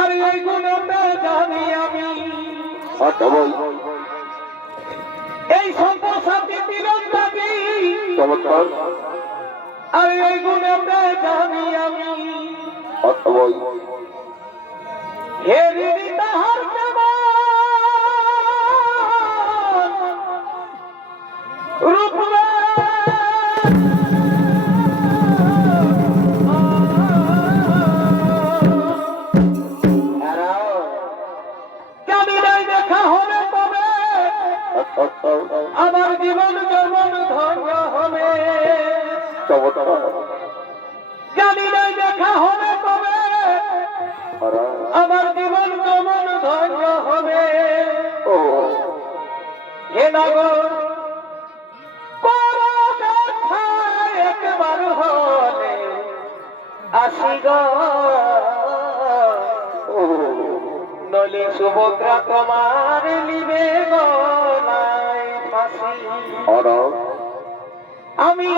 আর এই গুণতে জানি আমি এই সম্পসাতি তীরন্দাবি চমৎকার। আর এই গুণতে জানি আমি হেরি তাহার রূপে দেখা হবে তবে আমার জীবন যেমন ধন্য হবে। জানি নাই দেখা হবে তবে আমার জীবন যেমন ধন্য হবে। হে নগর একবার হলে আসি গো নলি সুভদ্রা তোমার নিবে গলায় ফাঁসি। আমি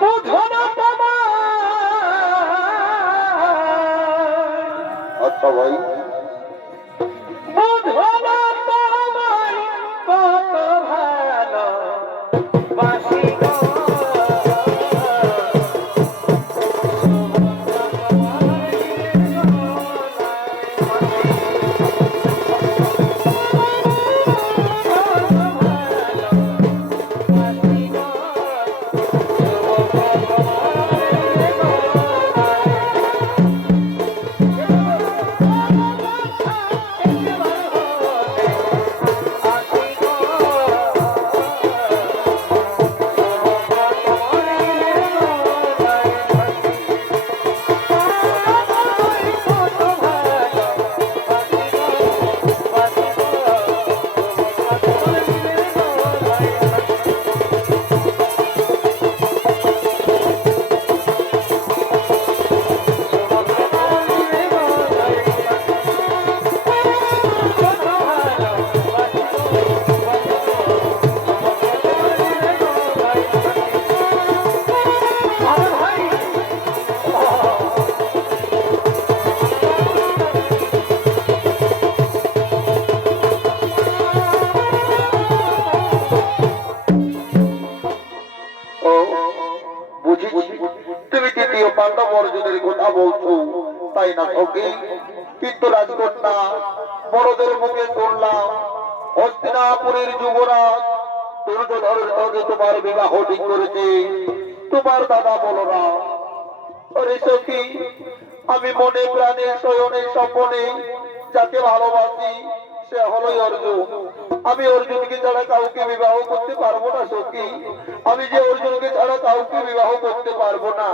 বুঝো না তোমার ভাই বুঝো না তোমায় কত ভালো বাসি গো। তুমি তৃতীয় পাণ্ডব অর্জুনের কথা বলছো, তাই না সখী? কিন্তু রাজকন্যা বড়দের মুখে শুনলাম হস্তিনাপুরের যুবরাজ দুর্যোধনের সঙ্গে তোমার বিবাহ ঠিক করেছে তোমার দাদা বলরাম। আরে সখী, আমি মনে প্রাণে শয়নে স্বপনে যাকে ভালোবাসি সে হলোই অর্জুন। আমি অর্জুনকে ছাড়া কাউকে বিবাহ করতে পারবো না সখী। আমি যে অর্জুনকে ছাড়া কাউকে বিবাহ করতে পারবো না,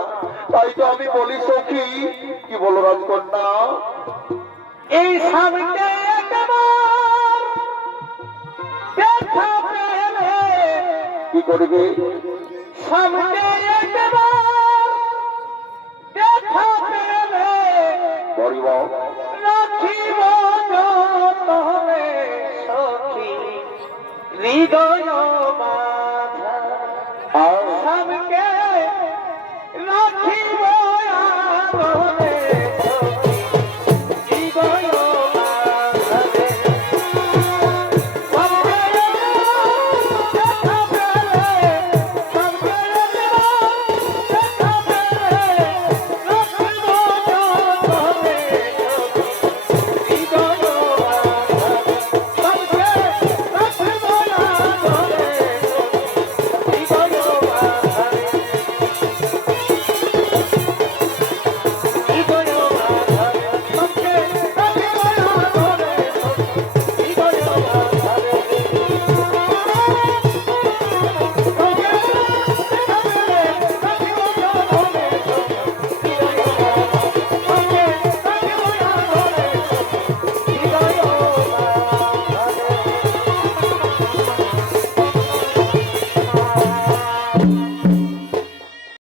তাই তো আমি বলি সখী। কি বলো রাজকন্যা? এই সামনে দেখা পেলে কি করবে? সামনে দেখা পেলে বলিব রাখিব যতনে সখী হৃদয়